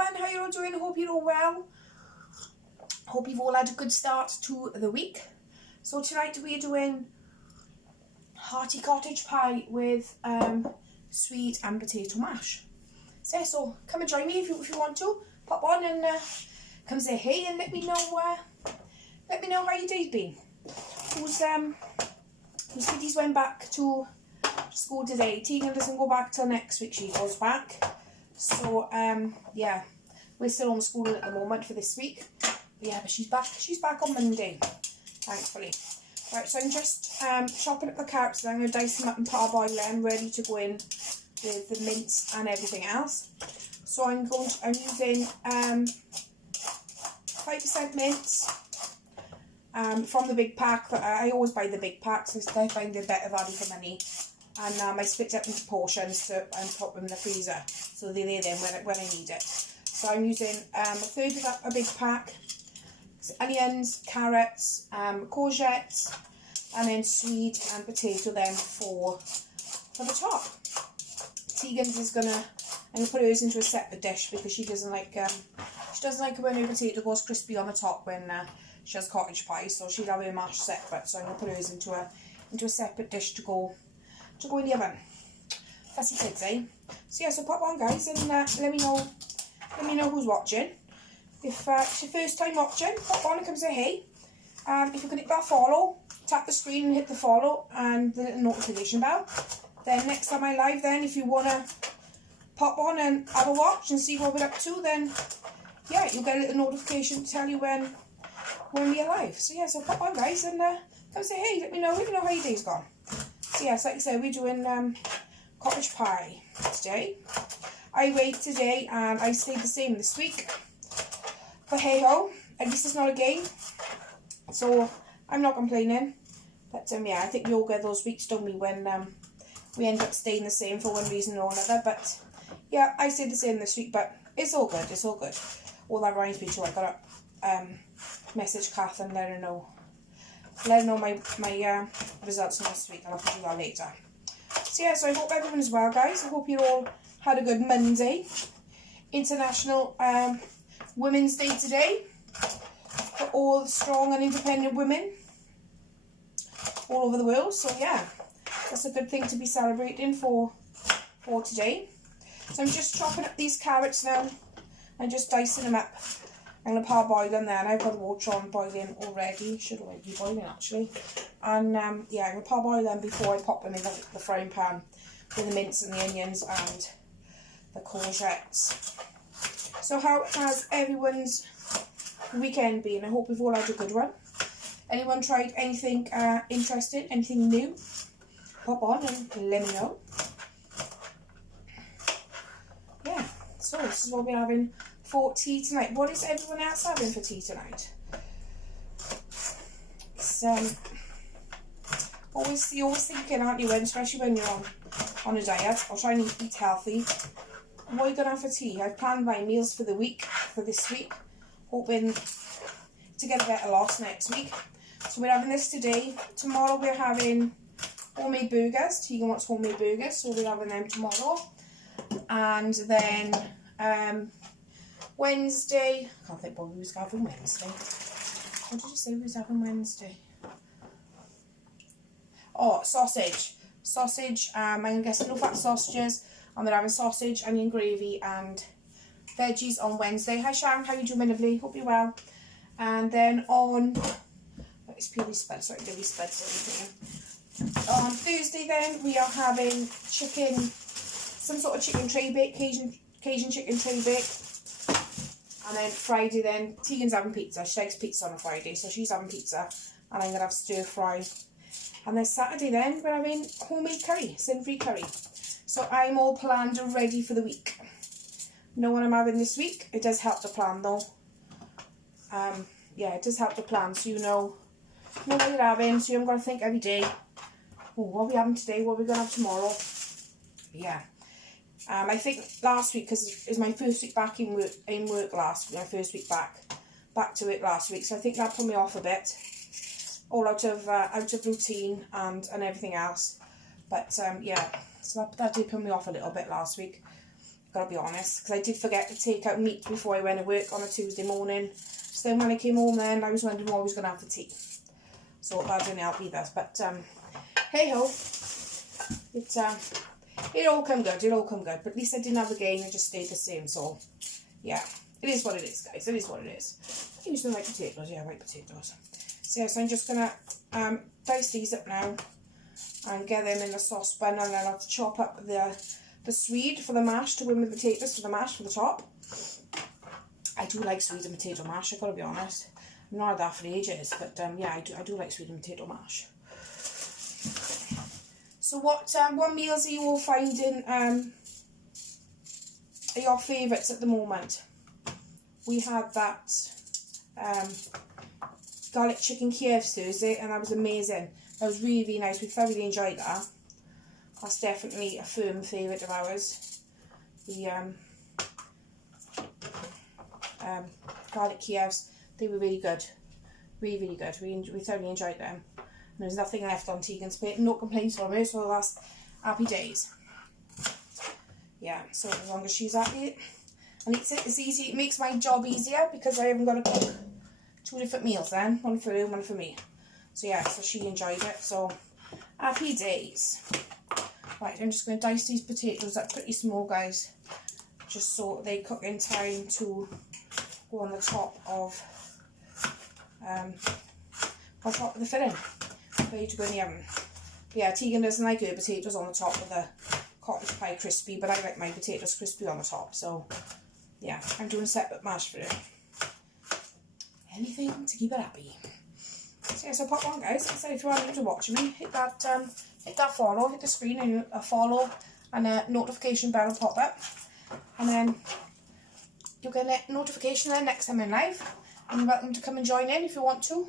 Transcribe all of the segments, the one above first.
everyone, how you all doing? Hope you're all well. Hope you've all had a good start to the week. So tonight we're doing hearty cottage pie with swede and potato mash. So come and join me if you want to. Pop on and come say hey and let me know how your day's been. Whose kiddies went back to school today. Tegan doesn't go back till next week. She goes back. So yeah, we're still homeschooling at the moment for this week. Yeah, but she's back on Monday, thankfully. Right, so I'm just chopping up the carrots. Then I'm going to dice them up and parboil them, ready to go in with the mince and everything else. So I'm using 5% mince from the big pack. But I always buy the big packs because I find they're better value for money. And I split it up into portions and put them in the freezer, so they're there then when I need it. So I'm using a third of a big pack, onions, carrots, courgettes, and then swede and potato then for the top. Tegan's I'm gonna put hers into a separate dish because she doesn't like when her potato goes crispy on the top when she has cottage pie. So she'll have her mash separate. So I'm gonna put hers into a separate dish to go in the oven. Fussy kids, eh? So yeah, so pop on guys and let me know who's watching. If it's your first time watching, pop on and come say hey. If you can hit that follow, tap the screen and hit the follow and the little notification bell. Then next time I live, then if you wanna pop on and have a watch and see what we're up to, then yeah, you'll get a little notification to tell you when we're live. So yeah, so pop on guys and come say hey, let me know how your day's gone. So yes, like I said, we're doing cottage pie today. I weighed today and I stayed the same this week. But hey ho, at least it's not a game. So I'm not complaining. But yeah, I think we all get those weeks, don't we, when we end up staying the same for one reason or another. But yeah, I stayed the same this week, but it's all good, it's all good. All that reminds me too, I got to message Kath and let her know my results next week. I'll have to do that later. So yeah, so I hope everyone is well, guys. I hope you all had a good Monday. International Women's Day today for all strong and independent women all over the world. So yeah, that's a good thing to be celebrating for today. So I'm just chopping up these carrots now and just dicing them up. I'm going to parboil them then. I've got the water on boiling already. Should already be boiling actually. And yeah, I'm going to parboil them before I pop them in the frying pan with the mince and the onions and the courgettes. So how has everyone's weekend been? I hope we've all had a good one. Anyone tried anything interesting, anything new? Pop on and let me know. Yeah, so this is what we're having for tea tonight. What is everyone else having for tea tonight? It's always thinking, aren't you, especially when you're on a diet. I'll try and eat healthy. What are you gonna have for tea? I've planned my meals for this week, hoping to get a better loss next week. So we're having this today. Tomorrow we're having homemade burgers. Tegan wants homemade burgers, so we're having them tomorrow. And then Wednesday, I can't think what we was having Wednesday. What did you say we was having Wednesday? Oh, sausage. Sausage, I'm going to get some low-fat sausages. And we're having sausage, onion gravy and veggies on Wednesday. Hi Sharon, how you doing, my lovely? Hope you're well. And then on, let's peel these spuds, sorry, do these spuds everything. On Thursday then, we are having chicken, some sort of chicken tray bake, Cajun chicken tray bake. And then Friday then, Tegan's having pizza. She likes pizza on a Friday, so she's having pizza. And I'm going to have stir fry. And then Saturday then, we're having homemade curry, sin-free curry. So I'm all planned and ready for the week. Know what I'm having this week. It does help to plan though. Yeah, it does help to plan, so you know what you're having, so you haven't got to think every day, oh, what are we having today, what are we going to have tomorrow. Yeah. I think last week, because it was my first week back in work last week, my first week back to it last week, so I think that put me off a bit, all out of routine and everything else. But yeah, so that did put me off a little bit last week. gotta be honest, because I did forget to take out meat before I went to work on a Tuesday morning. So then when I came home then, I was wondering what I was going to have for tea. So that didn't help either. But hey ho, it all come good, But at least I didn't have the gain, it just stayed the same. So yeah, it is what it is, guys. It is what it is. I use them like potatoes, yeah, white potatoes. So yes, I'm just going to dice these up now and get them in the saucepan, and then I'll have to chop up the swede for the mash to go in with the potatoes for the mash for the top. I do like swede and potato mash, I've got to be honest. I've not had that for ages, but yeah, I do like swede and potato mash. So what meals are you all finding are your favourites at the moment? We had that garlic chicken Kiev Thursday, and that was amazing. That was really, really nice. We thoroughly enjoyed that. That's definitely a firm favourite of ours. The garlic Kievs, they were really good. Really, really good. We thoroughly enjoyed them. And there's nothing left on Tegan's plate. No complaints from her, so that's happy days. Yeah, so as long as she's happy. And it's easy. It makes my job easier because I haven't got to cook 2 different meals then. One for her, one for me. So yeah, so she enjoyed it. So happy days. Right, I'm just going to dice these potatoes up pretty small, guys. Just so they cook in time to go on the top of the filling. Ready to go in the oven. But yeah, Tegan doesn't like her potatoes on the top of the cottage pie crispy, but I like my potatoes crispy on the top. So yeah, I'm doing a separate mash for her. Anything to keep her happy. So yeah, so pop on, guys. So if you are new to watching me, hit that follow, hit the screen and a follow, and a notification bell will pop up, and then you'll get a notification then next time I'm live. And you're welcome to come and join in if you want to,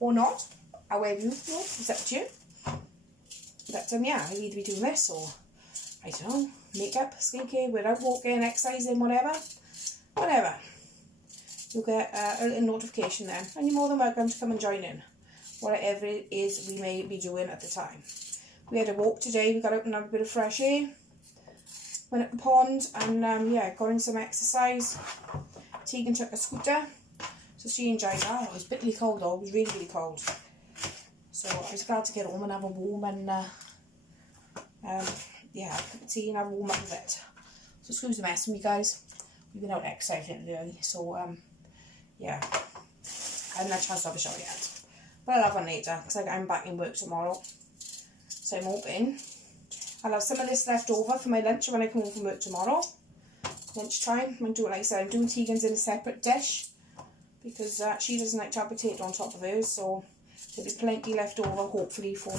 or not. However you know, it's up to you. But yeah, I'll either be doing this or I don't know, makeup, skincare, without walking, exercising, whatever. You'll get a little notification then, and you're more than welcome to come and join in, whatever it is we may be doing at the time. We had a walk today, we got out and had a bit of fresh air, went up the pond, and yeah, got in some exercise. Tegan took a scooter, so she enjoyed that. It was bitterly cold though, it was really, really cold. So I was glad to get home and have a warm and yeah, a cup of tea and have a warm up with it. So excuse the mess with me, guys. We've been out exercising early, so yeah, I haven't had a chance to have a shower yet. But I'll have one later, because I'm back in work tomorrow. So I'm hoping I'll have some of this left over for my lunch when I come home from work tomorrow. Lunchtime, I'm doing, like I said, I'm doing Tegan's in a separate dish, because she doesn't like to have potato on top of hers, so there'll be plenty left over, hopefully, for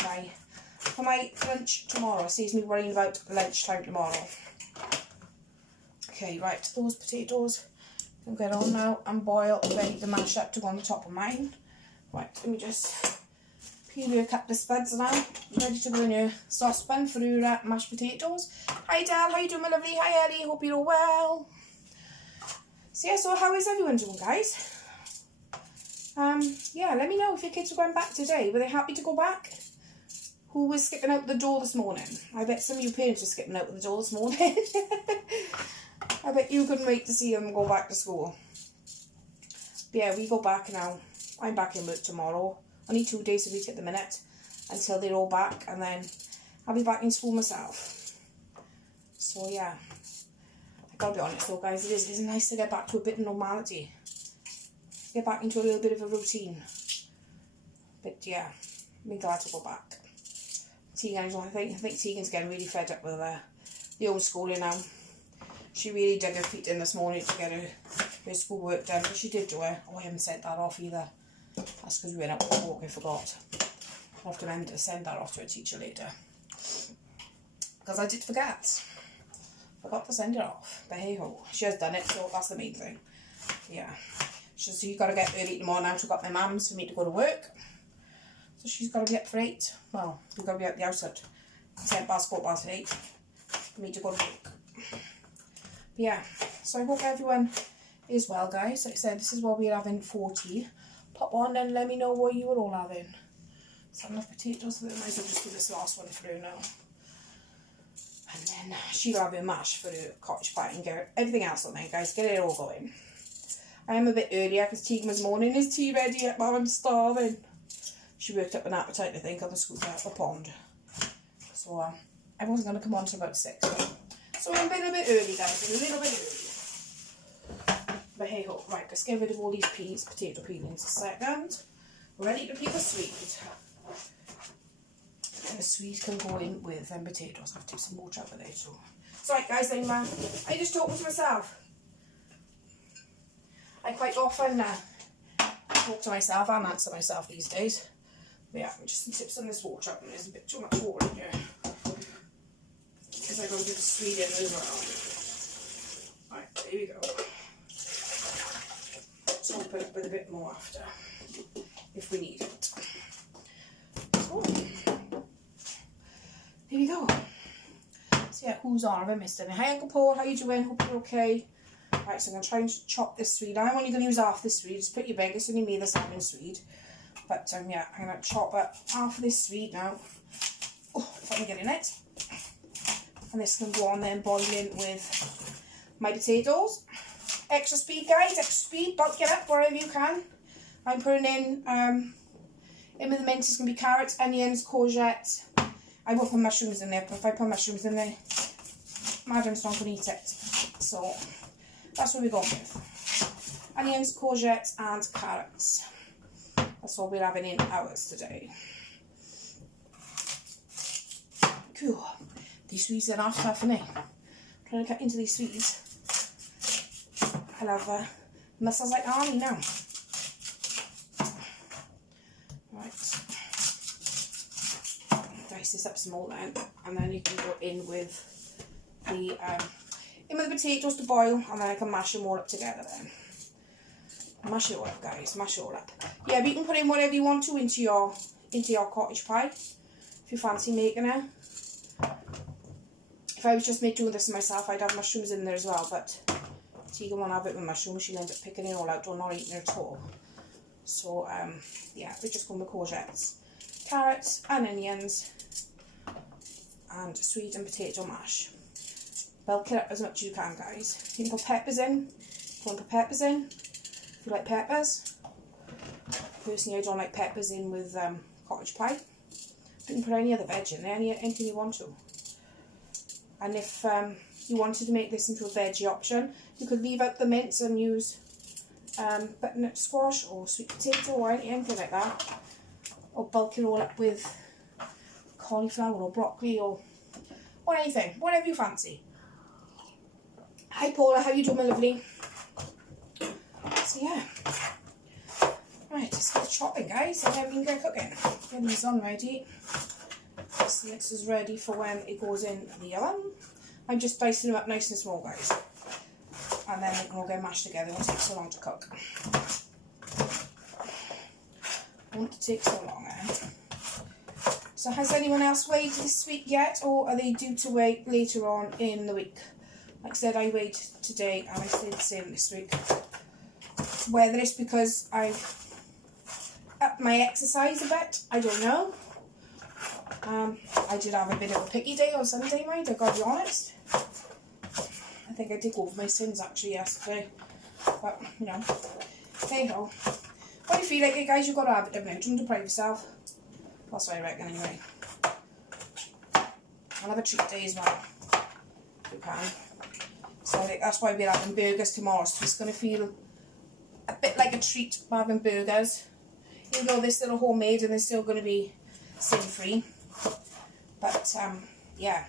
my lunch tomorrow. Saves me worrying about lunchtime tomorrow. Okay, right, those potatoes can get on now and boil, ready to mash up to go on the top of mine. Right, let me just peel her a couple of spuds now, ready to go in a saucepan for her mashed potatoes. Hi Dal, how you doing my lovely? Hi Ellie, hope you're all well. So yeah, so how is everyone doing, guys? Yeah, let me know if your kids are going back today. Were they happy to go back? Who was skipping out the door this morning? I bet some of you parents are skipping out the door this morning. I bet you couldn't wait to see them go back to school. But yeah, we go back now. I'm back in work tomorrow. Only 2 days a week at the minute until they're all back, and then I'll be back in school myself. So yeah, I gotta be honest though, guys, it is nice to get back to a bit of normality. Get back into a little bit of a routine. But yeah, I'm glad to go back. Tegan, I think Tegan's getting really fed up with the homeschooling now. She really dug her feet in this morning to get her schoolwork done, but she did do it. Oh, I haven't sent that off either. That's because we went out for a walk, I forgot. I'll have to remember to send that off to a teacher later. Because I did forget. Forgot to send it off. But hey ho, she has done it, so that's the main thing. Yeah. So you got to get early tomorrow now to got my mum's for me to go to work. So she's got to be up for 8. Well, we've got to be out the house at 8:10 for me to go to work. But yeah, so I hope everyone is well, guys. Like I said, this is what we're having for tea. Pop on and let me know what you were all having. So enough potatoes, so I might as well just do this last one through now. And And then she'll have her mash for her cottage pie and get everything else on there, guys. Get it all going. I am a bit earlier because Tegan was moaning, is tea ready yet, Mum? I'm starving. She worked up an appetite, I think, on the scooter at the pond. So I wasn't going to come on till about 6. So I'm a bit early, guys, a little bit early. But hey ho, right, let's get rid of all these potato peelings a second. We're ready to peel the swede. And the swede can go in with potatoes. I have to do some more chocolate there too. So right, guys, I just talking to myself. I quite often talk to myself and answer myself these days. But yeah, I'm just tip some of this water up, and there's a bit too much water in here. Because I go to the swede in as well. Right, there we go. Top it up with a bit more after, if we need it. So, there we go. So yeah, who's on? Have I missed any? Hi Uncle Paul, how you doing? Hope you're okay. Right, so I'm going to try and chop this swede. I'm only going to use half this swede. It's pretty big. It's only me that's having swede. But yeah, I'm going to chop up half of this swede now. Oh, let me get in it. And this can go on then boiling with my potatoes. Extra speed, guys. Extra speed. Bulk it up wherever you can. I'm putting in with the mint is going to be carrots, onions, courgette. I will put mushrooms in there, but if I put mushrooms in there, Madam's not going to eat it. So that's what we're going with. Onions, courgette and carrots. That's what we're having in ours today. Cool. These sweets are not tough for me. I'm trying to cut into these sweets. I'll have muscles like Arnie now. Right. Dice this up small then, and then you can go in with the potatoes to boil, and then I can mash them all up together then. Mash it all up, guys. Mash it all up. Yeah, but you can put in whatever you want to into your cottage pie if you fancy making it. If I was just doing this myself, I'd have mushrooms in there as well, but Tegan won't have it with mushrooms. She'll end up picking it all out or not eating it at all. So yeah, we're just going with courgettes, carrots and onions and sweet and potato mash. Bulk it up as much as you can, guys. You can put peppers in. If you want to put peppers in, if you like peppers. Personally, I don't like peppers in with cottage pie. You can put any other veg in there, anything you want to. And if you wanted to make this into a veggie option, you could leave out the mince and use butternut squash or sweet potato or anything like that. Or bulk it all up with cauliflower or broccoli or anything, whatever you fancy. Hi Paula, how you doing, my lovely? So yeah. Right, let's get chopping, guys, and then we can get cooking. Get these on ready. This mix is ready for when it goes in the oven. I'm just dicing them up nice and small, guys. And then they can all get mashed together. It won't take so long to cook. Won't take so long, eh? So has anyone else weighed this week yet, or are they due to weigh later on in the week? Like I said, I weighed today and I stayed the same this week. Whether it's because I've upped my exercise a bit, I don't know. I did have a bit of a picky day on Sunday, mind, I've got to be honest. I think I did go over my sins actually yesterday. But, you know, hey ho. When you feel like it, guys, you've got to have it, haven't you? Don't deprive yourself. That's what I reckon anyway. I'll have a treat day as well, if you can. So I think that's why we're having burgers tomorrow. So it's going to feel a bit like a treat having burgers. Even though they're still homemade and they're still going to be sin-free. But, yeah,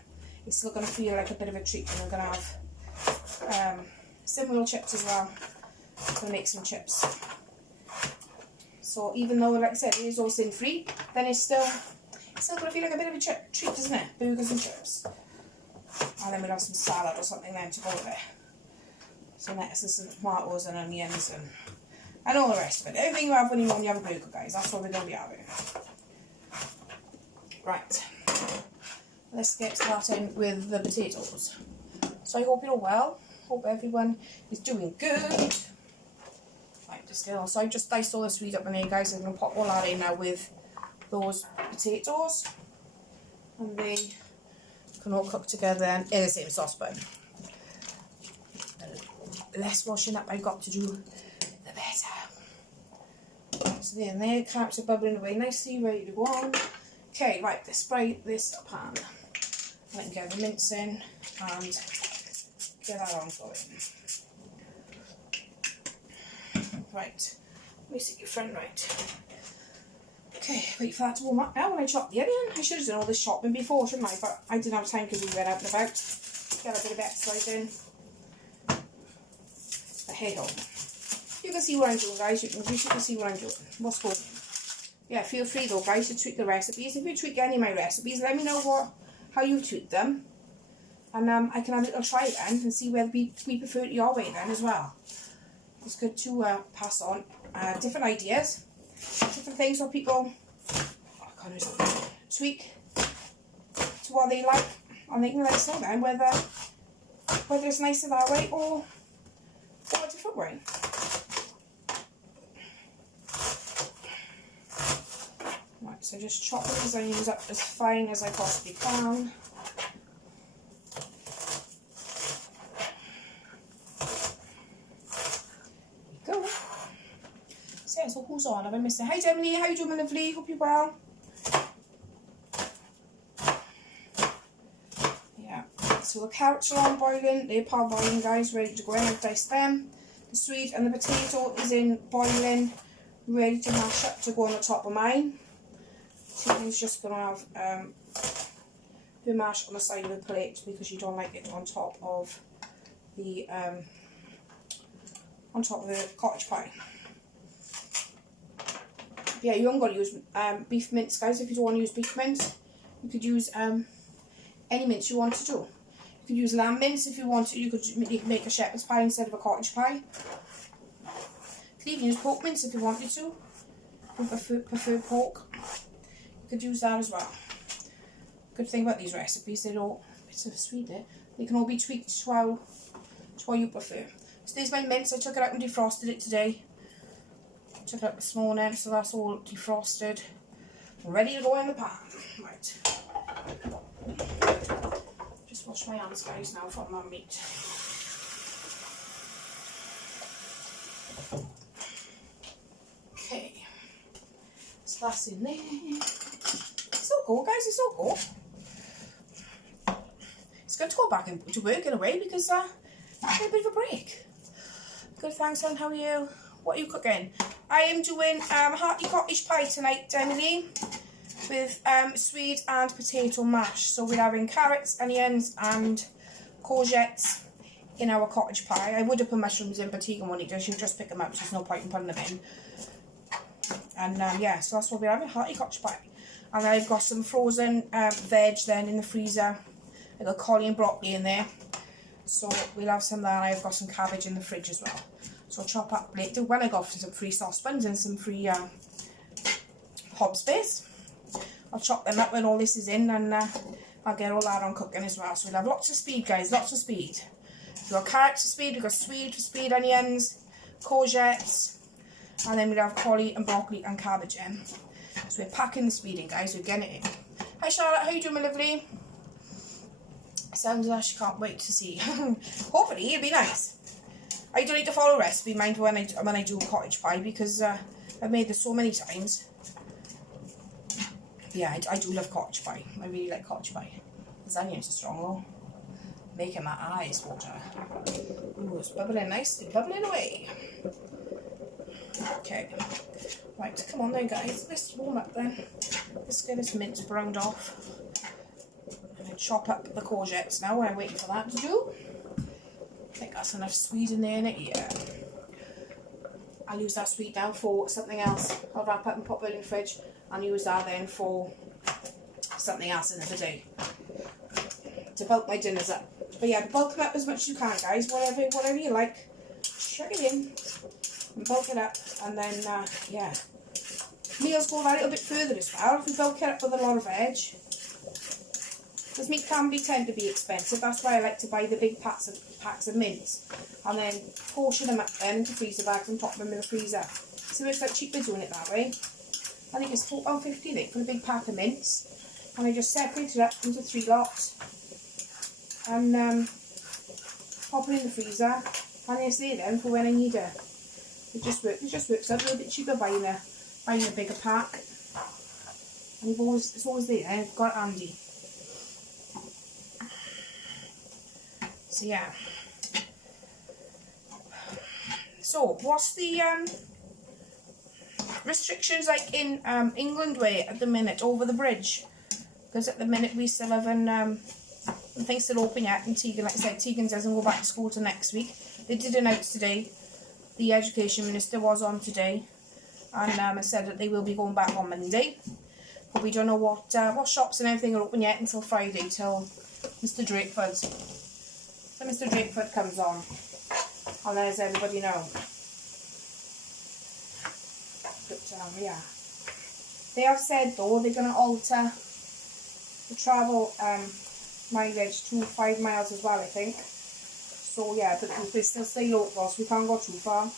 it's still going to feel like a bit of a treat. And we're going to have some real chips as well. I'm going to make some chips. So even though, like I said, it is all sin-free, then it's still going to feel like a bit of a treat, doesn't it? Burgers and chips. And then we'll have some salad or something then to go with it. Some lettuce and some tomatoes and onions and all the rest of it. Everything you have when you have a burger, guys. That's what we're going to be having. Right. Let's get started with the potatoes. So I hope you're all well. Hope everyone is doing good. Right, just get on. So I've just diced all the sweet up in there, guys. I'm going to pop all that in now with those potatoes. And they can all cook together in the same saucepan. The less washing up I've got to do, the better. So there, carrots are bubbling away nicely, ready to go on. Okay, right, let's spray this pan. I can get the mince in and get that on going. Right, let me sit your front right. Okay, wait for that to warm up now when I chop the onion. I should have done all this chopping before, shouldn't I? But I didn't have time because we went out and about. Get a bit of exercise in. But hey ho. You can see what I'm doing, guys. You can see what I'm doing. What's going on. Yeah, feel free though, guys, to tweak the recipes. If you tweak any of my recipes, let me know how you tweak them. And I can have a little try then and see whether we prefer it your way then as well. It's good to pass on different ideas, different things so people tweak to what they like, and they can let us know then whether it's nicer that way or a different way. Right, so just chop these onions up as fine as I possibly can. So who's on? Have I missed it? Hi Emily, how you doing, my lovely? Hope you're well. Yeah, so the carrots are on boiling, they're parboiling, guys, ready to go in. I've diced them. The swede and the potato is in boiling, ready to mash up to go on the top of mine. Tiffany's just going to have her mash on the side of the plate because you don't like it on top of the cottage pie. Yeah, you haven't got to use beef mince, guys. If you don't want to use beef mince, you could use any mince you want to do. You could use lamb mince if you want to. You could make a shepherd's pie instead of a cottage pie. You could even use pork mince if you wanted to. If you prefer pork, you could use that as well. Good thing about these recipes, they're all bits of sweet there. They can all be tweaked to how you prefer. So there's my mince. I took it out and defrosted it today. Took it out this morning, so that's all defrosted. Ready to go in the pan. Right. Just wash my hands, guys, now from that meat. Okay. So that's in there. It's all good, guys, it's all good. It's good to go back to work in a way because I had a bit of a break. Good, thanks, hon. How are you? What are you cooking? I am doing hearty cottage pie tonight, Emily, with swede and potato mash. So we're having carrots, onions and courgettes in our cottage pie. I would have put mushrooms in, but Tegan won't eat them. She'll just pick them up. There's no point in putting them in. And yeah, so that's what we're having, hearty cottage pie. And I've got some frozen veg then in the freezer. I've got collie and broccoli in there. So we'll have some of that. I've got some cabbage in the fridge as well. So I'll chop up later when I got some free saucepans and some free hob space. I'll chop them up when all this is in, and I'll get all that on cooking as well. So we'll have lots of speed, guys, lots of speed. We've got carrots for speed, we've got swede for speed, onions, courgettes, and then we'll have collie and broccoli and cabbage in. So we're packing the speed in, guys, we're getting it in. Hi Charlotte, how you doing, my lovely? Sounds like she can't wait to see. Hopefully it'll be nice. I don't need to follow a recipe, mind, when I do cottage pie, because I've made this so many times. Yeah, I do love cottage pie. I really like cottage pie. Lasagna is strong though. Making my eyes water. Ooh, it's bubbling nicely, bubbling away. Okay. Right, come on then, guys. Let's warm up then. Let's get this mince browned off. I'm going to chop up the courgettes now while I'm waiting for that to do. I think that's enough swede in there, innit? Yeah. I'll use that swede now for something else. I'll wrap up and pop it in the fridge and use that then for something else another day. To bulk my dinners up. But yeah, bulk them up as much as you can, guys. Whatever you like. Chuck it in and bulk it up, and then yeah. Meals go that little bit further as well if we bulk it up with a lot of veg. Because meat can tend to be expensive. That's why I like to buy the big packs of mince and then portion them up then into freezer bags and pop them in the freezer. So it's like cheaper doing it that way. I think it's £4.50 for a big pack of mince, and I just separate it up into 3 lots and pop it in the freezer, and it's there then for when I need it. It just works out a little bit cheaper buying a bigger pack. And it's always there, and I've got it handy. So yeah. So what's the restrictions like in England way at the minute over the bridge? Because at the minute we still haven't things still open yet, and Tegan, like I said, Tegan doesn't go back to school till next week. They did announce today, the Education Minister was on today, and said that they will be going back on Monday. But we don't know what shops and everything are open yet until Friday, till Mr. Drakeford. So Mr. Drakeford comes on, and let everybody know. But yeah, they have said though they're going to alter the travel mileage to 5 miles as well, I think. So yeah, but we still stay local, so we can't go too far.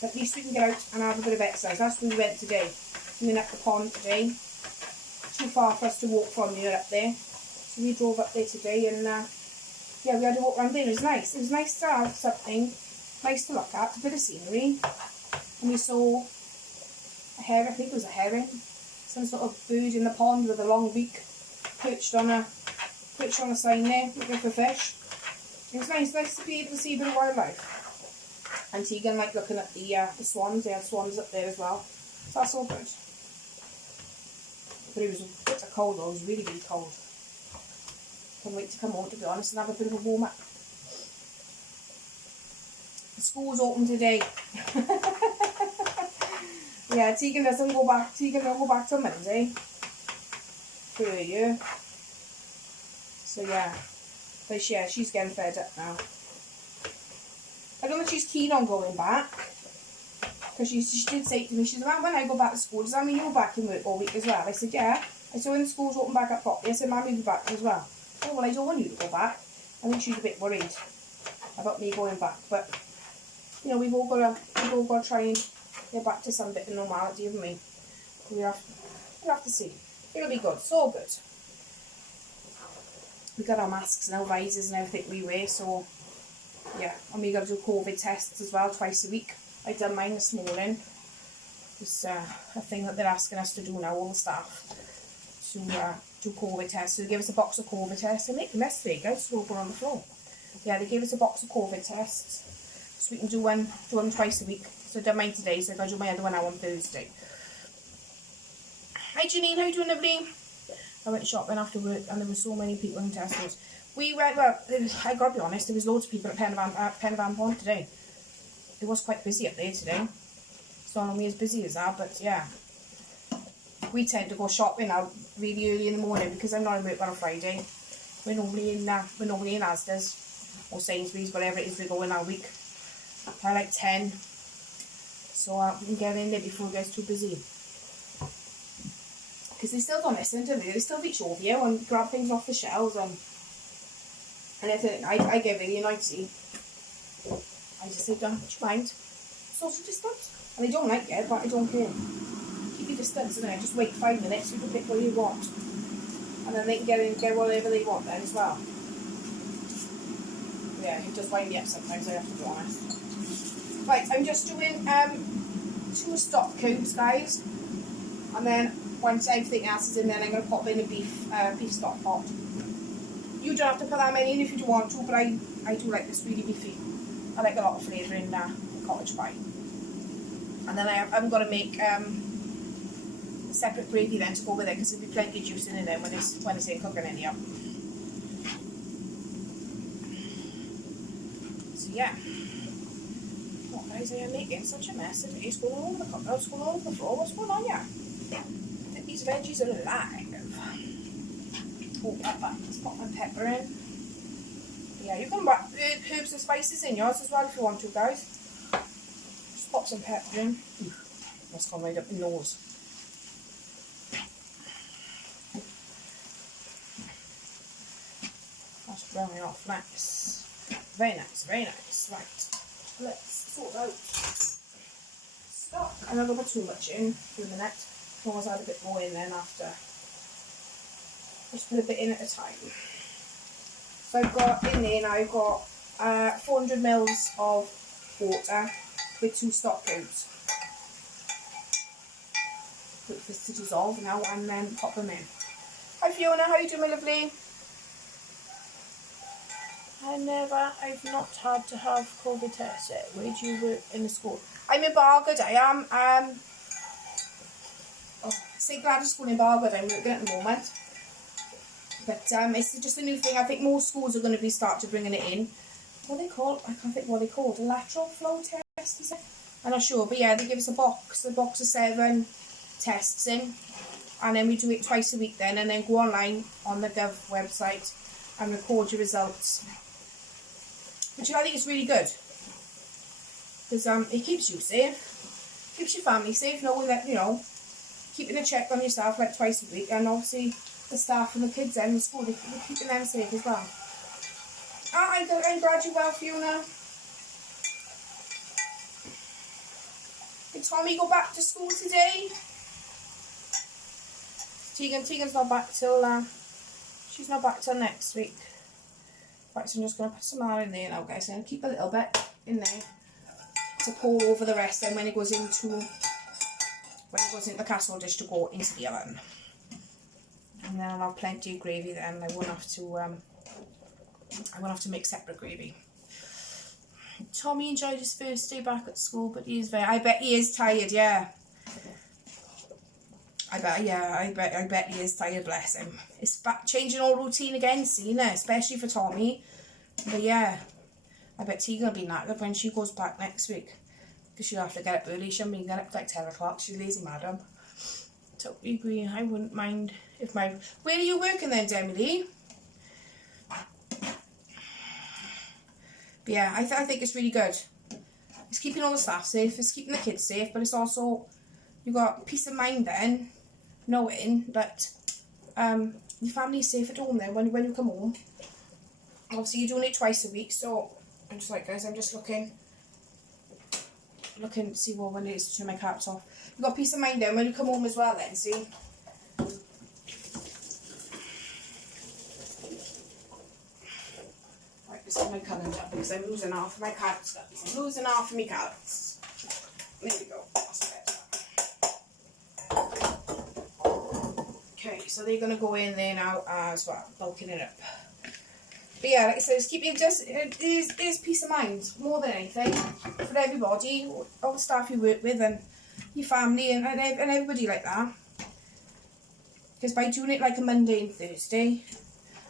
But at least we can get out and have a bit of exercise. That's where we went today. We went up the pond today. Too far for us to walk from here up there. So we drove up there today, and yeah, we had to walk around there. It was nice. It was nice to have something nice to look at, a bit of scenery. And we saw a herring, I think it was a herring. Some sort of bird in the pond with a long beak, perched on a sign there, looking for fish. It was nice to be able to see a bit of wildlife. And Tegan liked looking at the swans. They had swans up there as well. So that's all good. But it was a bit cold though. It was really, really cold. Can't wait to come home, to be honest, and have a bit of a warm up. The school's open today. Yeah, Tegan doesn't go back. Tegan will go back till Monday for a year. So yeah, but yeah, she's getting fed up now. I don't think she's keen on going back, because she did say to me, she said, "Mum, when I go back to school, does that mean you're back in work all week as well?" I said, "Yeah." I said, "When the school's open back up properly," I said, "Mum, you'll be back as well." "Oh, well, I don't want you to go back." I think she's a bit worried about me going back, but you know, we've all got to try and get back to some bit of normality, haven't we? We'll have to see. It'll be good. So good. We got our masks and our visors and everything we wear, so yeah. And we got to do COVID tests as well twice a week. I done mine this morning. It's a thing that they're asking us to do now, all the staff, to do COVID tests. So they gave us a box of COVID tests. They make them yesterday, guys, so we're on the floor. Yeah, they gave us a box of COVID tests, so we can do them twice a week. So I done mine today, so I got to do my other one now on Thursday. Hi Janine, how you doing, lovely? I went shopping after work, and there were so many people in Tesco's. We went, well, I got to be honest, there was loads of people at Pen Pond today. It was quite busy up there today. It's not only as busy as that, but yeah. We tend to go shopping out really early in the morning, because I'm not in work on a Friday. We're normally in Asda's or Sainsbury's, whatever it is we're going that week. By like 10. So we can get in there before it gets too busy. Because they still don't listen, do they? They still reach over you and grab things off the shelves and everything. I get really annoyed, see. I just say, "Don't you mind? Social distance." And they don't like it, but I don't care. Keep your distance, and then just wait 5 minutes, you can pick what you want. And then they can get in and get whatever they want then as well. Yeah, it does wind me up sometimes, I have to be honest. Right, I'm just doing 2 stock cubes, guys. And then once everything else is in there, I'm going to pop in a beef stock pot. You don't have to put that many in if you don't want to, but I do like this really beefy. I like a lot of flavour in cottage pie. And then I'm going to make a separate gravy then to go with it, because there'll be plenty of juice in it then when it's in cooking anyhow. So yeah. What guys, I am making such a mess. It's going all over the cooker, it's going all over the floor. What's going on here? I think these veggies are alive. Oh, pepper. Let's put my pepper in. Yeah, you can put herbs and spices in yours as well if you want to, guys. Just pop some pepper in. That's gone right up your nose. That's browning off nice. Very nice, very nice. Right, let's sort out stock. I'm not going to put too much in for a minute. As long as I add a bit more in then after. Just put a bit in at a time. So I've got in there now, I've got 400 mils of water with 2 stock cubes. Wait for this to dissolve now and then pop them in. Hi Fiona, how are you doing, my lovely? I've not had to have COVID test yet. Where do you work in the school? I'm in Bargood, I am. St Gladys School in Bargood, I'm working at the moment. But it's just a new thing. I think most schools are going to be starting bringing it in. What are they called? I can't think what they're called. A lateral flow test, is it? I'm not sure, but yeah, they give us a box of 7 tests in. And then we do it twice a week then, and then go online on the Gov website and record your results. Which I think is really good. Because it keeps you safe. Keeps your family safe, knowing that, you know, keeping a check on yourself like twice a week, and obviously the staff and the kids then in school, they're keeping them safe as well. I'm glad you're well, Fiona. Did Tommy go back to school today? Tegan's not back till, she's not back till next week. Right, so I'm just going to put some more in there now, guys, and keep a little bit in there to pour over the rest, and when it goes into the casserole dish to go into the oven. And then I'll have plenty of gravy then. I won't have to make separate gravy. Tommy enjoyed his first day back at school, but I bet he is tired, yeah. I bet he is tired, bless him. It's back changing all routine again, seeing it, especially for Tommy. But yeah, I bet Tegan will be knackered when she goes back next week. Because she'll have to get up early. She'll be get up like 10 o'clock. She's a lazy madam. Totally agree. I wouldn't mind if my... Where are you working then, Emily? But yeah, I think it's really good. It's keeping all the staff safe. It's keeping the kids safe. But it's also... You got peace of mind then, knowing that your family's safe at home then when you come home. Obviously you're doing it twice a week, so I'm just like, guys, I'm just looking to see when it is to turn my carpets off. You got peace of mind then when you come home as well then, see? Right, this is my calendar because I'm losing half of my cards, guys. I'm losing half of my cards. There we go. That's better. Okay, so they're going to go in there now as well, bulking it up. But yeah, like I said, it is peace of mind more than anything for everybody, all the staff you work with and your family and everybody like that. Because by doing it like a Monday and Thursday,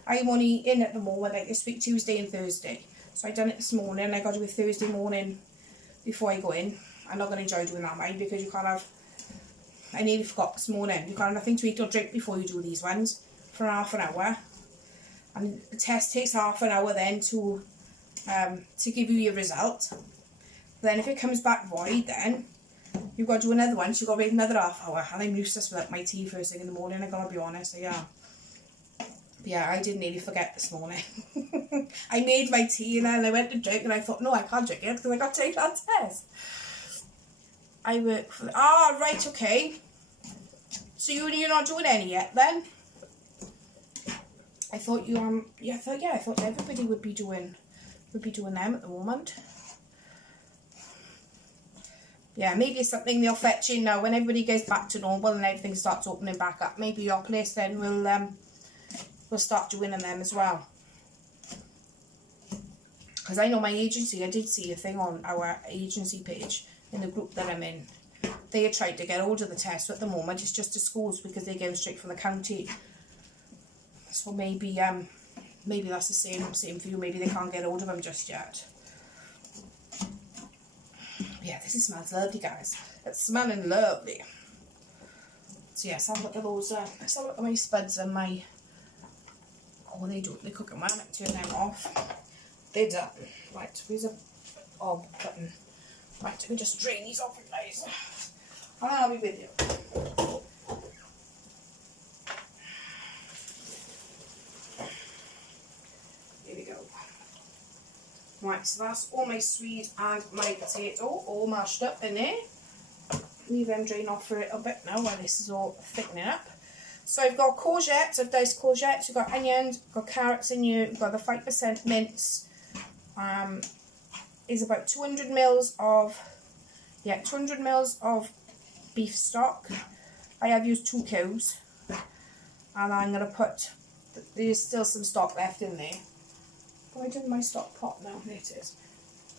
I'm only in at the moment like this week, Tuesday and Thursday. So I done it this morning. I got to do it Thursday morning before I go in. I'm not going to enjoy doing that, mind, because you can't have... I nearly forgot this morning. You can't have nothing to eat or drink before you do these ones for half an hour. And the test takes half an hour then to give you your result. Then if it comes back void, then you've got to do another one. So you've got to wait another half hour. And I'm useless without my tea first thing in the morning, I gotta be honest, I am. But yeah, I did nearly forget this morning. I made my tea and then I went to drink and I thought, no, I can't drink it because I got to take that test. I work for... Ah, right, okay. So you're not doing any yet then? I thought you I thought everybody would be doing them at the moment. Yeah, maybe it's something they'll fetch in now when everybody gets back to normal and everything starts opening back up. Maybe your place then will start doing them as well. Because I know my agency, I did see a thing on our agency page in the group that I'm in. They had tried to get hold of the test, but at the moment it's just to schools because they get them straight from the county. So maybe that's the same for you. Maybe they can't get hold of them just yet. Yeah, this smells lovely, guys. It's smelling lovely. So yes, have a look at those. Let's have a look at my spuds and my... Oh, they cook them. I might turn them off. They're done. Right, here's a button. Right, let me just drain these off, guys. And I'll be with you. Here we go. Right, so that's all my swede and my potato all mashed up in there. Leave them drain off for a little bit now while this is all thickening up. So I've got courgettes, I've diced courgettes, we've got onions, we've got carrots in here, we've got the 5% mince. Is about 200 mils of beef stock. I have used 2 cubes, and I'm going to put, there's still some stock left in there. Have I done my stock pot now? There it is.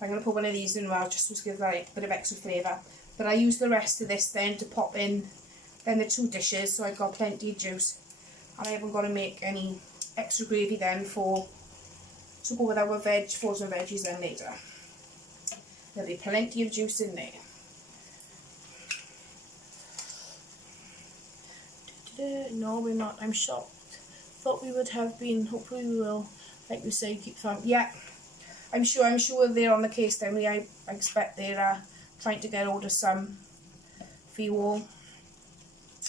I'm going to put one of these in well, just to give that a bit of extra flavour. But I use the rest of this then to pop in then the 2 dishes, so I've got plenty of juice. And I haven't got to make any extra gravy then to go with our frozen veggies then later. There'll be plenty of juice in there. No, we're not. I'm shocked. Thought we would have been. Hopefully we will. Like we say, keep fun. Yeah, I'm sure they're on the case then. I expect they're trying to get hold of some for you all.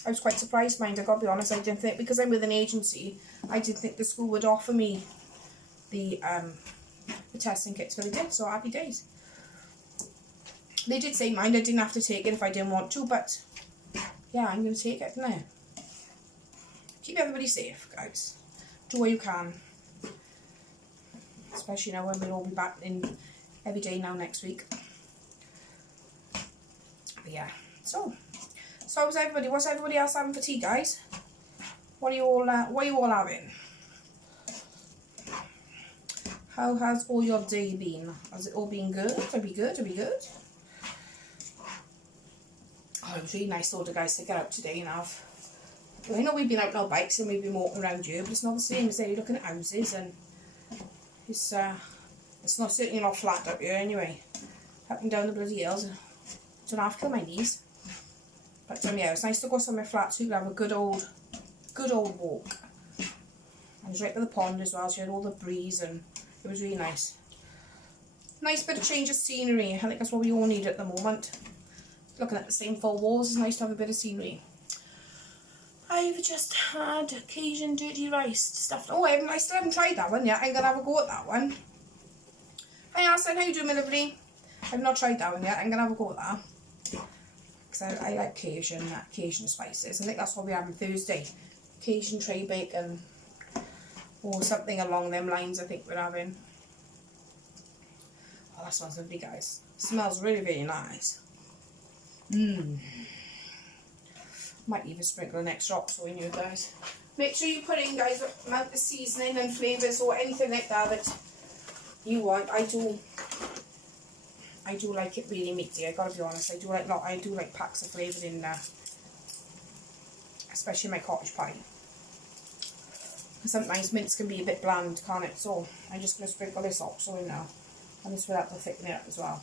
I was quite surprised, mind. I gotta be honest. I didn't think, because I'm with an agency, I didn't think the school would offer me the testing kits, but they did. So happy days. They did say, mind, I didn't have to take it if I didn't want to, but yeah, I'm going to take it, didn't I? Keep everybody safe, guys. Do what you can. Especially now when we'll all be back in every day now next week. But yeah, so how's everybody? What's everybody else having for tea, guys? What are you all having? How has all your day been? Has it all been good? It'll be good. Oh, it was really nice though, guys, to get out today and have. I know we've been out on our bikes and we've been walking around here, but it's not the same as you're looking at houses, and it's not certainly not flat up here anyway. Up and down the bloody hills, I don't have to kill my knees. But yeah, it's nice to go somewhere flat so you can have a good old walk. And it's right by the pond as well, so you had all the breeze, and it was really nice. Nice bit of change of scenery. I think that's what we all need at the moment. Looking at the same 4 walls, it's nice to have a bit of scenery. I've just had Cajun dirty rice stuffed. Oh, I still haven't tried that one yet. I'm going to have a go at that one. Hi Alison, how you doing, my lovely? I've not tried that one yet. I'm going to have a go at that. Because I like Cajun spices. I think that's what we have on Thursday. Cajun tray bacon. Or something along them lines, I think we're having. Oh, that smells lovely, guys. Smells really, really nice. Might even sprinkle an extra oxo in you guys. Make sure you put in, guys, the amount of seasoning and flavours or anything like that you want. I do like it really meaty, I gotta be honest. I do like packs of flavour in there. Especially my cottage pie. Sometimes mince can be a bit bland, can't it? So I'm just gonna sprinkle this oxo in now. And this will help to thicken it up as well.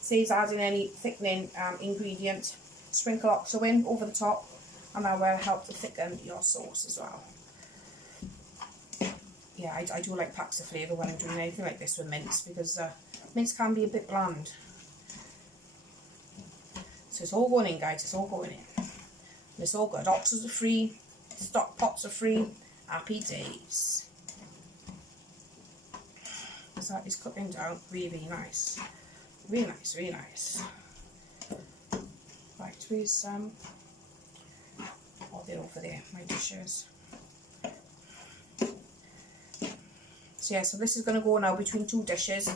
Saves adding any thickening ingredient. Sprinkle oxo in over the top, and that will help to thicken your sauce as well. Yeah, I do like packs of flavour when I'm doing anything like this with mince, because mince can be a bit bland. So it's all going in, guys, it's all going in. And it's all good. Oxos are free, stock pots are free, happy days. So that is cooking down really, really nice. Really nice, really nice. Right, where's oh, they're over there, my dishes. So yeah, so this is going to go now between 2 dishes.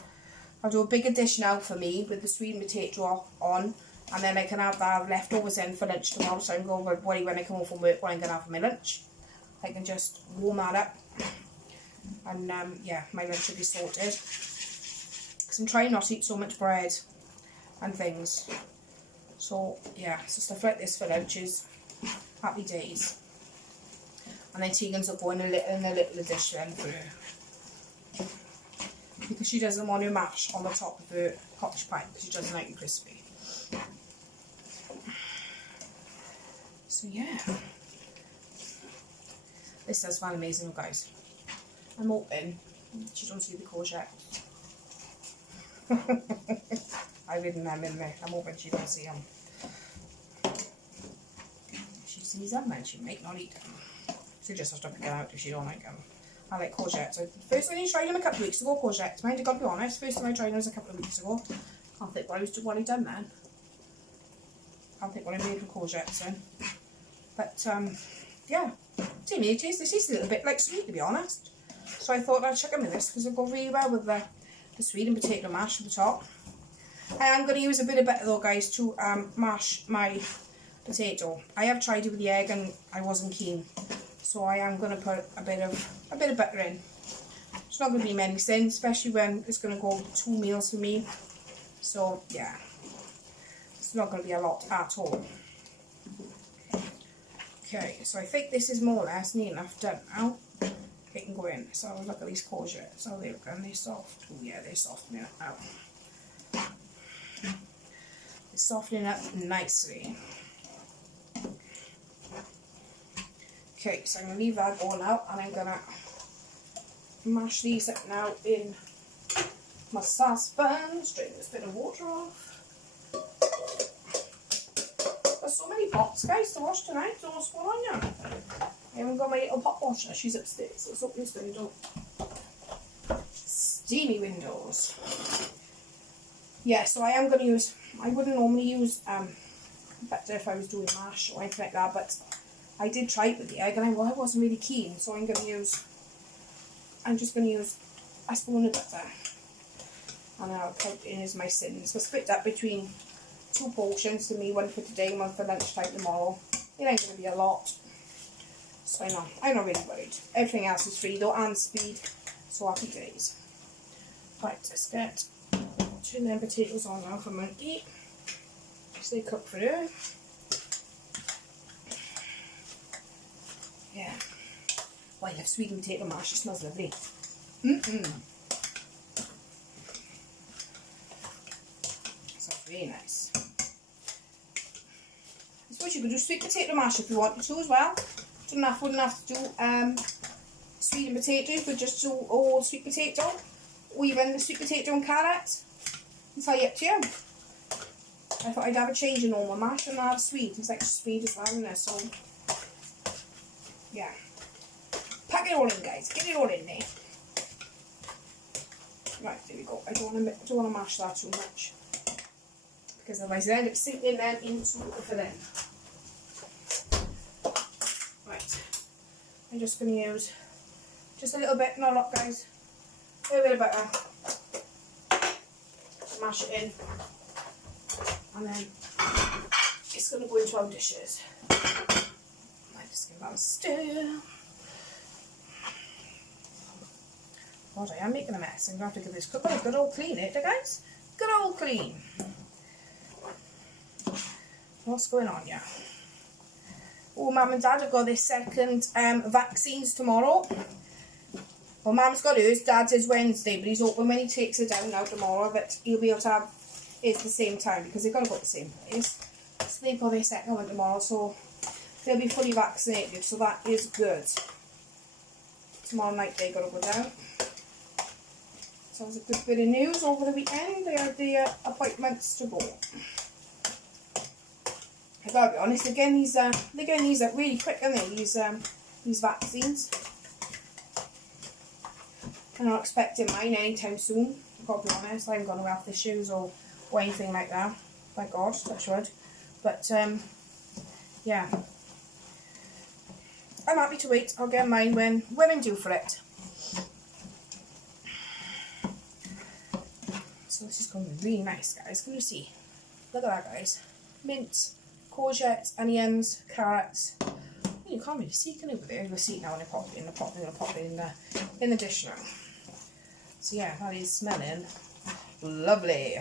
I'll do a bigger dish now for me with the sweet potato on, and then I can have that leftovers in for lunch tomorrow. So I'm going to worry when I come home from work what I'm going to have for my lunch. I can just warm that up, and yeah, my lunch will be sorted. Because I'm trying not to eat so much bread and things. So yeah, so stuff like this for lunch is happy days. And then Tegan's will go in a little dish then for her. Because she doesn't want to mash on the top of her cottage pie, because she doesn't like it crispy. So yeah. This does smell amazing, guys. I'm hoping she don't see the courgette. I've hidden them in there. I'm hoping she don't see them. If she sees them, then she might not eat them. So just have to pick it out if she don't like them. I like courgettes. So first time I tried them a couple of weeks ago, courgettes. Mind, I gotta be honest, first time I tried them was a couple of weeks ago. Can't think what I done then. Can't think what I made with courgettes then. But yeah, to me it tastes a little bit like sweet, to be honest. So I thought I'd chuck them in this because it'll go really well with the sweet and potato mash at the top. I am going to use a bit of butter though, guys, to mash my potato. I have tried it with the egg and I wasn't keen, so I am going to put a bit of butter in. It's not going to be many cents, especially when it's going to go 2 meals for me. So yeah, it's not going to be a lot at all. Okay, so I think this is more or less neat enough done now. It can go in. So look at these courgettes. How they look, and they're soft. Oh yeah, they're softening up now. They're softening up nicely. Okay, so I'm going to leave that going out, and I'm going to mash these up now in my saucepan. Strain this bit of water off. There's so many pots, guys, to wash tonight. So what's going on here? I haven't got my little pot washer. She's upstairs, so let's open this window. Steamy windows. Yeah, so I am going to use, I wouldn't normally use butter if I was doing mash or anything like that, but I did try it with the egg and I wasn't really keen, so I'm just going to use a spoon of butter. And I'll put it in as my sins. So split that between 2 portions to me, one for today and one for lunchtime tomorrow. It ain't going to be a lot. So I'm not really worried. Everything else is free though, and speed. So happy days. Right, let's turn them potatoes on now for Monkey. So they cook through. Yeah. Oh, I love sweet potato mash. It smells lovely. Smells really nice. I suppose you could do sweet potato mash if you wanted to as well. Wouldn't have to do sweet and potato. You could just do all sweet potato, or even the sweet potato and carrot. It's entirely up to you. I thought I'd have a change in normal mash and have sweet. It's extra sweet as well, isn't it? So yeah, pack it all in, guys. Get it all in there. Right, there we go. I don't want to mash that too much because otherwise I end up sinking them into the filling. Right, I'm just going to use just a little bit, not a lot, guys. A little bit of butter. Mash it in, and then it's going to go into our dishes. I'm just going to have a stir. God, I am making a mess. I'm going to have to give this cooker a good old clean, guys? Good old clean. What's going on here? Oh, Mum and Dad have got their second vaccines tomorrow. Well, Mum's got hers, Dad's is Wednesday, but he's hoping when he takes it down now tomorrow that he'll be able to have it at the same time because they're going to go to the same place. So they've got their second one tomorrow, so they'll be fully vaccinated, so that is good. Tomorrow night they're going to go down. So it was a good bit of news over the weekend. They had the appointments to go. I gotta be honest, they're getting these up really quick, aren't they? These vaccines. I'm not expecting mine anytime soon. I've got to be honest, I haven't got no health issues or anything like that. Thank God, touch wood. But yeah, I'm happy to wait. I'll get mine when I'm due for it. So this is going to be really nice, guys. Can you see? Look at that, guys. Mint, courgettes, onions, carrots. You can't really see, can you? But you'll see it now when I pop it in the pot. I'm going to pop it in the dish now. So yeah, that is smelling lovely.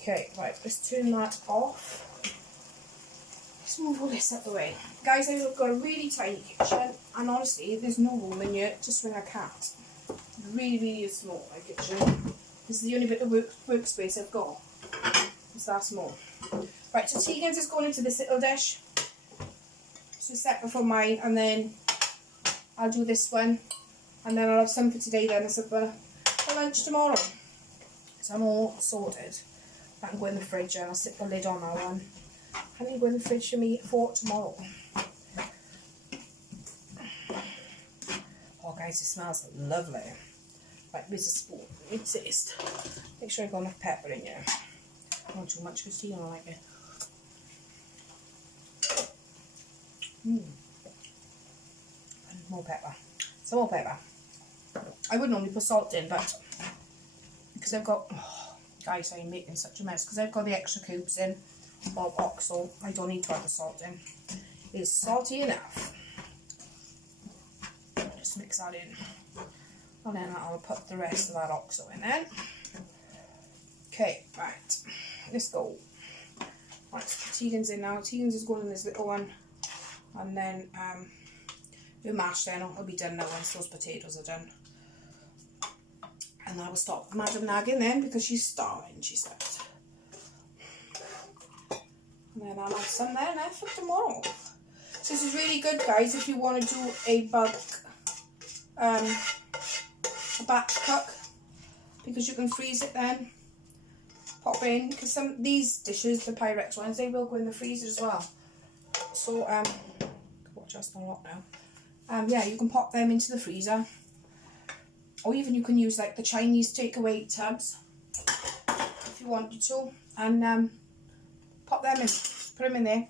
Okay, right, let's turn that off. Let's move all this out the way. Guys, I've got a really tiny kitchen, and honestly, there's no room in here to swing a cat. It really, really is small, my kitchen. This is the only bit of workspace I've got. It's that small. Right, so Tegan's is going into this little dish. So separate from mine, and then I'll do this one. And then I'll have some for today then, as for lunch tomorrow. So I'm all sorted. I can go in the fridge and I'll stick the lid on that one. I need to go in the fridge for me for tomorrow. Oh guys, it smells lovely. Right, here's a spoon. Let me taste. Make sure I've got enough pepper in here. Not too much because you don't like it. more pepper. Some more pepper. I would normally put salt in, but because I've got, oh, guys, I'm making such a mess, because I've got the extra cubes in of oxo, I don't need to add the salt in. It's salty enough. Just mix that in, and then I'll put the rest of that oxo in then. Okay, right, let's go. Right, Tegan's in now. Tegan's is going in this little one, and then we'll mash then. It'll be done now once those potatoes are done. And I will stop Madam nagging then, because she's starving, she said. And then I'll have some there now for tomorrow. So this is really good, guys, if you want to do a bulk, a batch cook, because you can freeze it then. Pop in, because some these dishes, the Pyrex ones, they will go in the freezer as well. So watch us a lot now. Yeah, you can pop them into the freezer, or even you can use like the Chinese takeaway tubs if you wanted to, and pop them in, put them in there.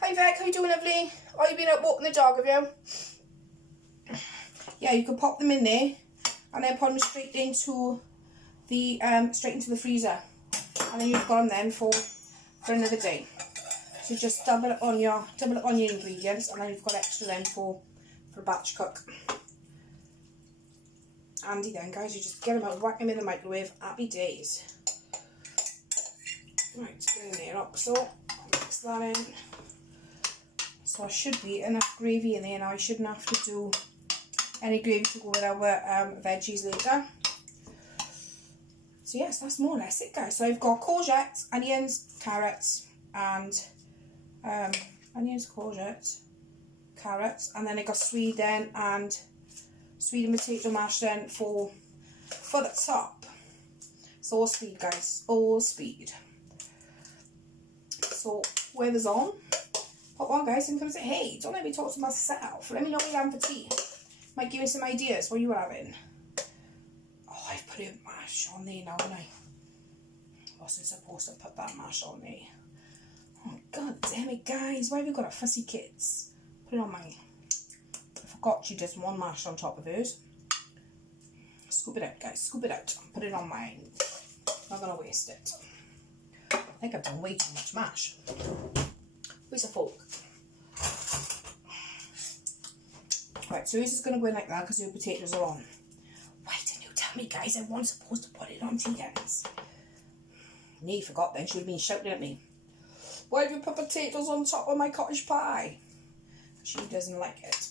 Hi Vic, how you doing, lovely? Oh, you been out walking the dog, have you? Yeah, you can pop them in there, and then put them straight into the freezer. And then you've got them then for another day. So just double it on your ingredients, and then you've got extra then for a batch cook. Handy then, guys. You just get them out, whack them in the microwave. Happy days. Right, get in there oxo. Mix that in. So I should be enough gravy in there now. I shouldn't have to do any gravy to go with our veggies later. So yes, that's more or less it, guys. So I've got courgettes, onions, carrots, and carrots, and then I got swede then, and swede and potato mash then for the top. It's all speed, guys, all speed. So whoever's on, pop on, guys, and come and say, hey, don't let me talk to myself. Let me know what you're having for tea. Might give me some ideas. What you having? Oh, I've put a mash on there now, haven't I? Wasn't supposed to put that mash on there. Oh, god damn it, guys. Why have you got a fussy kids? Put it on mine. I forgot she does one mash on top of hers. Scoop it out, guys. Scoop it out. Put it on mine. Not going to waste it. I think I've done way too much mash. Where's a fork? Right, so this is going to go in like that because your potatoes are on. Why didn't you tell me, guys? I wasn't supposed to put it on Tegan's. Nee, forgot then. She would have been shouting at me. Why have you put potatoes on top of my cottage pie? She doesn't like it.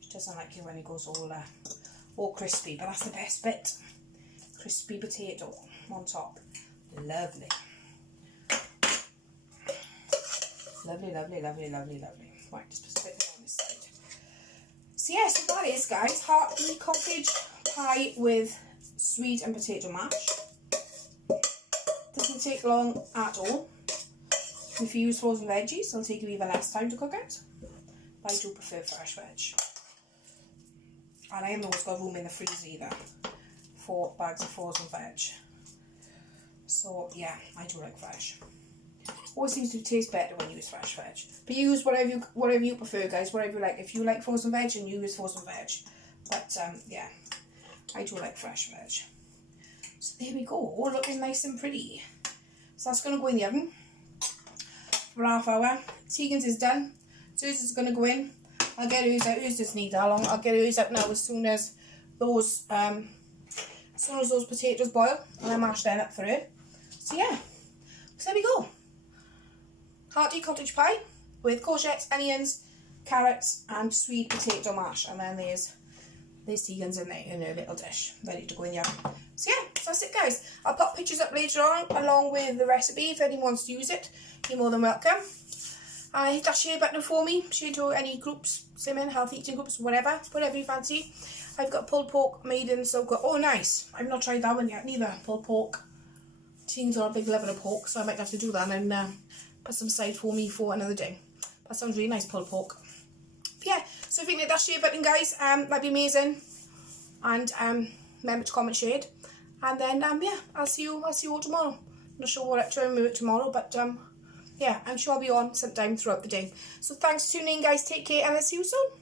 She doesn't like it when it goes all crispy, but that's the best bit. Crispy potato on top. Lovely. Lovely, lovely, lovely, lovely, lovely. Right, just put a bit more on this side. So yeah, so that is, guys, hearty cottage pie with swede and potato mash. Doesn't take long at all. If you use frozen veggies, it'll take you even less time to cook it. But I do prefer fresh veg. And I haven't always got room in the freezer either for bags of frozen veg. So yeah, I do like fresh. Always seems to taste better when you use fresh veg. But you use whatever you prefer, guys, whatever you like. If you like frozen veg, and you use frozen veg. But yeah, I do like fresh veg. So there we go, all looking nice and pretty. So that's going to go in the oven for half hour. Tegan's is done. So hers is going to go in. I'll get hers out. Hers doesn't need that long. I'll get hers out now as soon as those potatoes boil, and I mash them up for her. So yeah, so there we go. Hearty cottage pie with courgettes, onions, carrots, and sweet potato mash. And then there's Tegan's in there in her little dish, ready to go in the oven. So yeah, so that's it, guys. I'll put pictures up later on along with the recipe. If anyone wants to use it, you're more than welcome. Hit that share button for me. Share to any groups, swimming, healthy eating groups, whatever you fancy. I've got pulled pork made in so good. Oh, nice. I've not tried that one yet neither. Pulled pork. Teens are a big lover of pork, so I might have to do that and put some aside for me for another day. That sounds really nice, pulled pork. But yeah, so if you can hit that share button, guys, that'd be amazing. And remember to comment, share. And then yeah, I'll see you all tomorrow. I'm not sure what time we work tomorrow, but yeah, I'm sure I'll be on sometime throughout the day. So thanks for tuning in, guys. Take care, and I'll see you soon.